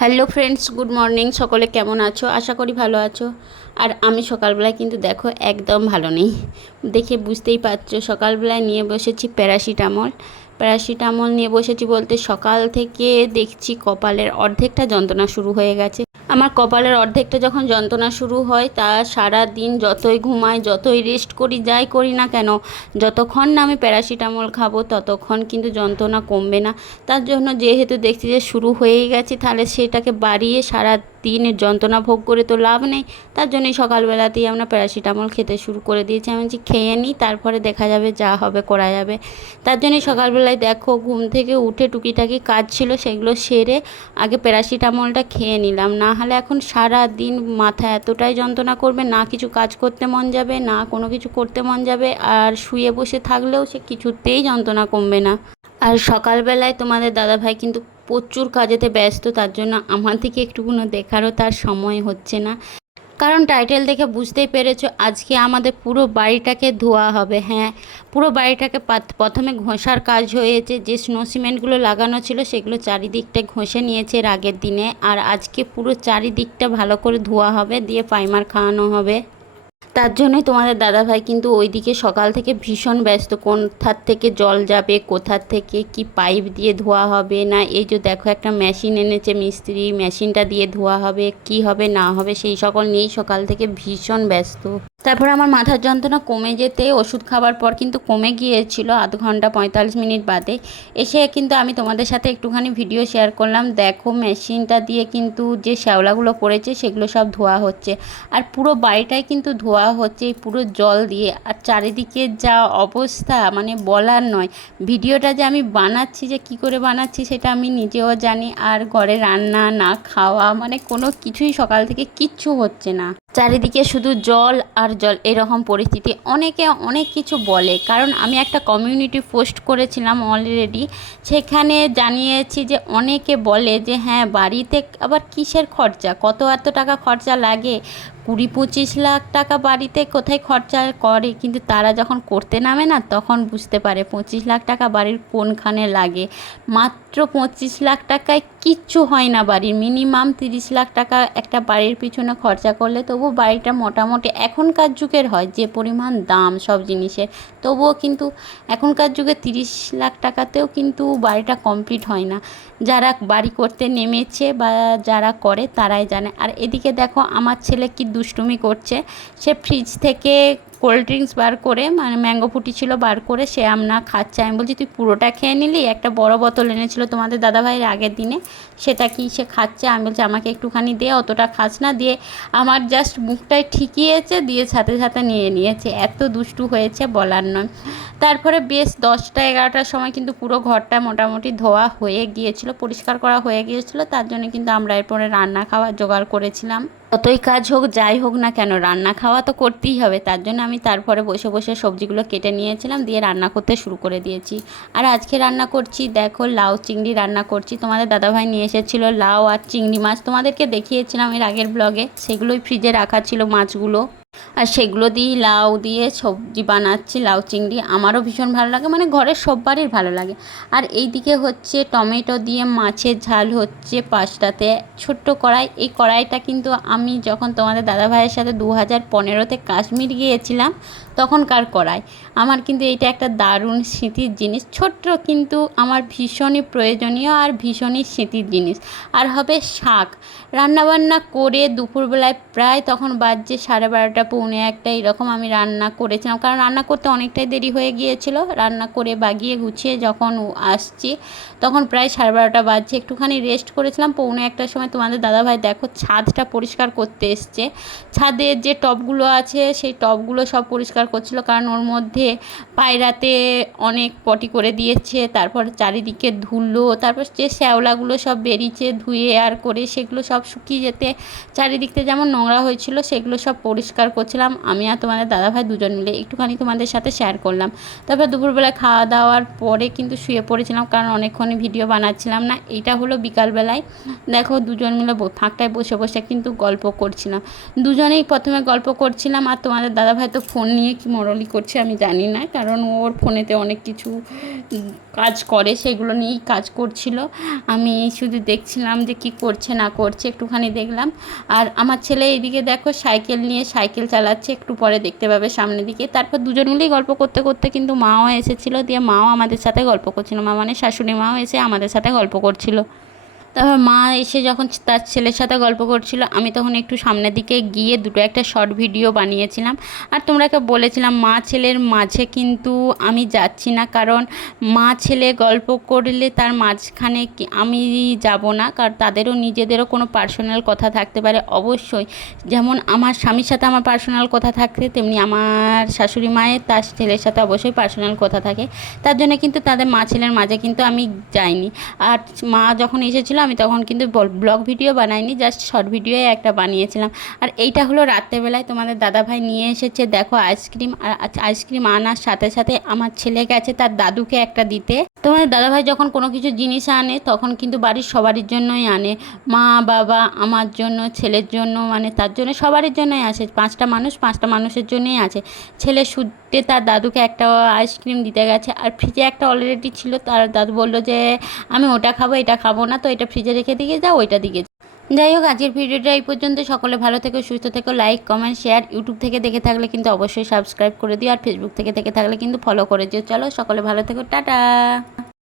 Hello friends, good morning. সকলে কেমন আছো? আশা করি ভালো আছো। আর আমি সকালবেলায় কিন্তু দেখো একদম ভালো নেই, দেখে বুঝতেই পারছো। সকালবেলায় নিয়ে বসেছি প্যারাসিটামল নিয়ে বসেছি বলতে সকাল থেকে দেখছি কপালের অর্ধেকটা যন্ত্রণা শুরু হয়ে গেছে। আমার কপালের অর্ধেকটা যখন যন্ত্রণা শুরু হয়, তা সারা দিন যতই ঘুমাই, যতই রেস্ট করি, যাই করি না কেন, যতক্ষণ না আমি প্যারাসিটামল খাবো ততক্ষণ কিন্তু যন্ত্রণা কমবে না। তার জন্য যেহেতু দেখছি যে শুরু হয়েই গেছে, তাহলে সেটাকে বাড়িয়ে সারা দিনের যন্ত্রণা ভোগ করে তো লাভ নেই। তার জন্যই সকালবেলাতেই আমরা প্যারাসিটামল খেতে শুরু করে দিয়েছি। আমি যে খেয়ে নিই, তারপরে দেখা যাবে, যা হবে করা যাবে। তার জন্যই সকালবেলায় দেখো ঘুম থেকে উঠে টুকিটাকি কাজ ছিল সেগুলো সেরে আগে প্যারাসিটামলটা খেয়ে নিলাম। না হলে এখন সারা দিন মাথা এতটাই যন্ত্রণা করবে, না কিছু কাজ করতে মন যাবে, না কোনো কিছু করতে মন যাবে। আর শুয়ে বসে থাকলেও সে কিছুতেই যন্ত্রণা কমবে না। আর সকালবেলায় তোমাদের দাদাভাই কিন্তু প্রচুর কাজেতে ব্যস্ত, তার জন্য আমার দিকে একটুকুনো দেখারও তার সময় হচ্ছে না। কারণ টাইটেল দেখে বুঝতেই পেরেছো, আজকে আমাদের পুরো বাড়িটাকে ধোয়া হবে। হ্যাঁ, পুরো বাড়িটাকে প্রথমে ঘষার কাজ হয়েছে। যে স্নো সিমেন্টগুলো লাগানো ছিল সেগুলো চারিদিকটা ঘষে নিয়েছে এর আগের দিনে। আর আজকে পুরো চারিদিকটা ভালো করে ধোয়া হবে, দিয়ে প্রাইমার খাওয়ানো হবে। তার জন্যই তোমাদের দাদাভাই কিন্তু ওইদিকে সকাল থেকে ভীষণ ব্যস্ত। কোথার থেকে জল যাবে, কোথার থেকে কি পাইপ দিয়ে ধোয়া হবে, না এই যে দেখো একটা মেশিন এনেছে মিস্ত্রি, মেশিনটা দিয়ে ধোয়া হবে, কি হবে না হবে সেই সকল নিয়েই সকাল থেকে ভীষণ ব্যস্ত। তারপর আমার মাথার যন্ত্রণা কমে যেতে ওষুধ খাবার পর কিন্তু কমে গিয়েছিল আধ ঘন্টা 45 মিনিট বাদে। এসে কিন্তু আমি তোমাদের সাথে একটুখানি ভিডিও শেয়ার করলাম। দেখো মেশিনটা দিয়ে কিন্তু যে শ্যাওলাগুলো পড়েছে সেগুলো সব ধোয়া হচ্ছে। আর পুরো বাড়িটাই কিন্তু ধোয়া হচ্ছে এই পুরো জল দিয়ে। আর চারিদিকে যা অবস্থা মানে বলার নয়। ভিডিওটা যে আমি বানাচ্ছি, যে কি করে বানাচ্ছি সেটা আমি নিজেও জানি। আর ঘরে রান্না না খাওয়া মানে কোনো কিছুই সকাল থেকে কিচ্ছু হচ্ছে না। চারিদিকে শুধু জল আর জল, এরকম পরিস্থিতি। অনেকে অনেক কিছু বলে, কারণ আমি একটা কমিউনিটি পোস্ট করেছিলাম অলরেডি, সেখানে জানিয়েছি যে অনেকে বলে যে হ্যাঁ বাড়িতে আবার কিসের খরচা, কত এত টাকা খরচা লাগে, 20-25 লাখ টাকা বাড়িতে কোথায় খরচা করে, কিন্তু তারা যখন করতে নামে না তখন বুঝতে পারে 25 লাখ টাকা বাড়ির কোনখানে লাগে। মাত্র 25 লাখ টাকায় কিচ্ছু হয় না বাড়ির। মিনিমাম 30 লাখ টাকা একটা বাড়ির পিছনে খরচা করলে তবু বাড়িটা মোটামুটি এখনকার যুগের হয়, যে পরিমাণ দাম সব জিনিসের, তবুও কিন্তু এখনকার যুগে 30 লাখ টাকাতেও কিন্তু বাড়িটা কমপ্লিট হয় না। যারা বাড়ি করতে নেমেছে বা যারা করে তারাই জানে। আর এদিকে দেখো আমার ছেলে কি দুষ্টুমি করছে, সে ফ্রিজ থেকে কোল্ড ড্রিঙ্কস বার করে, মানে ম্যাঙ্গো ফুটি ছিল বার করে, সে আমনা খাচ্ছে। আমি বলছি তুই পুরোটা খেয়ে নিলি, একটা বড় বোতল এনেছিল তোমাদের দাদাভাইয়ের আগের দিনে, সেটা কি সে খাচ্ছে। আমি বলছি আমাকে একটুখানি দে, অতটা খাস না। দিয়ে আমার জাস্ট মুখটায় ঠিকিয়েছে, দিয়ে সাথে সাথে নিয়ে নিয়েছে। এত দুষ্টু হয়েছে বলার নয়। তারপরে বেশ 10টা-11টার সময় কিন্তু পুরো ঘরটা মোটামুটি ধোয়া হয়ে গিয়েছিল, পরিষ্কার করা হয়ে গিয়েছিল। তার জন্য কিন্তু আমরা এরপরে রান্না খাওয়ার জোগাড় করেছিলাম। যতই কাজ হোক যাই হোক না কেন, রান্না খাওয়া তো করতেই হবে। তার জন্য আমি তারপরে বসে বসে সবজিগুলো কেটে নিয়েছিলাম, দিয়ে রান্না করতে শুরু করে দিয়েছি। আর আজকে রান্না করছি দেখো লাউ চিংড়ি রান্না করছি। তোমাদের দাদাভাই নিয়ে এসেছিলো লাউ আর চিংড়ি মাছ, তোমাদেরকে দেখিয়েছিলাম এর আগের ব্লগে। সেগুলোই ফ্রিজে রাখা ছিল মাছগুলো, আর সেগুলো দিয়ে লাউ দিয়ে সবজি বানাচ্ছি, লাউ চিংড়ি। আমারও ভীষণ ভালো লাগে, মানে ঘরের সবারই ভালো লাগে। আর এইদিকে হচ্ছে টমেটো দিয়ে মাছের ঝাল হচ্ছে পাঁচটাতে, ছোট্ট কড়াই। এই কড়াইটা কিন্তু আমি যখন তোমাদের দাদাভাইয়ের সাথে 2015-তে কাশ্মীর গিয়েছিলাম তখনকার কড়াই। আমার কিন্তু এইটা একটা দারুণ স্মৃতির জিনিস, ছোট্ট কিন্তু আমার ভীষণই প্রয়োজনীয় আর ভীষণই স্মৃতির জিনিস। আর হবে শাক। রান্নাবান্না করে দুপুরবেলায় প্রায় তখন বাজছে 12:30 পৌনে 1 এরকম আমি রান্না করেছিলাম, কারণ রান্না করতে অনেকটাই দেরি হয়ে গিয়েছিল। রান্না করে বাগিয়ে গুছিয়ে যখন আসছি তখন প্রায় 12:30 বাজছে। একটুখানি রেস্ট করেছিলাম। পৌনে 1টার সময় তোমাদের দাদাভাই দেখো ছাদটা পরিষ্কার করতে এসছে। ছাদের যে টবগুলো আছে সেই টবগুলো সব পরিষ্কার করছিল, কারণ ওর মধ্যে পায়রাতে অনেক পটি করে দিয়েছে। তারপর চারিদিকে ধুলো, তারপর যে শ্যাওলাগুলো সব বেরিয়েছে ধুয়ে আর করে সেগুলো সব শুকিয়ে যেতে চারিদিকতে যেমন নোংরা হয়েছিল সেগুলো সব পরিষ্কার করতে করছিলাম আমি আর তোমাদের দাদাভাই দুজন মিলে, একটুখানি তোমাদের সাথে শেয়ার করলাম। তারপর দুপুরবেলায় খাওয়া দাওয়ার পরে কিন্তু শুয়ে পড়েছিলাম, কারণ অনেকক্ষণ ভিডিও বানাচ্ছিলাম না। এইটা হলো বিকালবেলায়, দেখো দুজন মিলে ফাঁকটায় বসে বসে কিন্তু গল্প করছিলাম। দুজনেই প্রথমে গল্প করছিলাম, আর তোমাদের দাদাভাই তো ফোন নিয়ে কি মরলি করছে আমি জানি না, কারণ ওর ফোনেতে অনেক কিছু কাজ করে, সেগুলো নিয়েই কাজ করছিল। আমি শুধু দেখছিলাম যে কি করছে না করছে, একটুখানি দেখলাম। আর আমার ছেলে এইদিকে দেখো সাইকেল নিয়ে সাইকেল চালাচ্ছে, একটু পরে দেখতে পাবে সামনের দিকে। তারপর দুজন মিলেই গল্প করতে করতে কিন্তু মাও এসেছিলো, দিয়ে মাও আমাদের সাথে গল্প করছিল, মা মানে শাশুড়ি মাও এসে আমাদের সাথে গল্প করছিল। তারপর মা এসে যখন তার ছেলের সাথে গল্প করছিল, আমি তখন একটু সামনের দিকে গিয়ে দুটো একটা শর্ট ভিডিও বানিয়েছিলাম। আর তোমরাকে বলেছিলাম মা ছেলের মাঝে কিন্তু আমি যাচ্ছি না, কারণ মা ছেলে গল্প করলে তার মাঝখানে আমি যাব না, কারণ তাদেরও নিজেদেরও কোনো পার্সোনাল কথা থাকতে পারে অবশ্যই। যেমন আমার স্বামীর সাথে আমার পার্সোনাল কথা থাকে, তেমনি আমার শাশুড়ি মায়ের তার ছেলের সাথে অবশ্যই পার্সোনাল কথা থাকে। তার জন্য কিন্তু তাদের মা ছেলের মাঝে কিন্তু আমি যাইনি। আর মা যখন এসেছিলো আমি তখন কিন্তু ব্লগ ভিডিও বানাইনি, জাস্ট শর্ট ভিডিও একটা বানিয়েছিলাম। আর এইটা হলো রাত্রেবেলায় তোমাদের দাদাভাই নিয়ে এসেছে দেখো আইসক্রিম। আর আইসক্রিম আনার সাথে সাথে আমার ছেলে গেছে তার দাদুকে একটা দিতে। তোমাদের দাদাভাই যখন কোনো কিছু জিনিস আনে তখন কিন্তু বাড়ির সবারই জন্যই আনে, মা বাবা আমার জন্য ছেলের জন্য, মানে তার জন্য সবারই জন্যই আসে। পাঁচটা মানুষের জন্যই আছে। ছেলে শুতে তার দাদুকে একটা আইসক্রিম দিতে গেছে, আর ফ্রিজে একটা অলরেডি ছিল, তার দাদু বললো যে আমি ওটা খাবো এটা খাবো না, তো এটা ফ্রিজে রেখে দিয়ে যাও, ওইটা দিকে। যাই হোক, আজকের ভিডিওটা এই পর্যন্ত। সকলে ভালো থেকো, সুস্থ থেকো, লাইক কমেন্ট শেয়ার। ইউটিউব থেকে দেখে থাকলে কিন্তু অবশ্যই সাবস্ক্রাইব করে দিও, আর ফেসবুক থেকে দেখে থাকলে কিন্তু ফলো করে দিও। চলো সকলে ভালো থেকো, টাটা।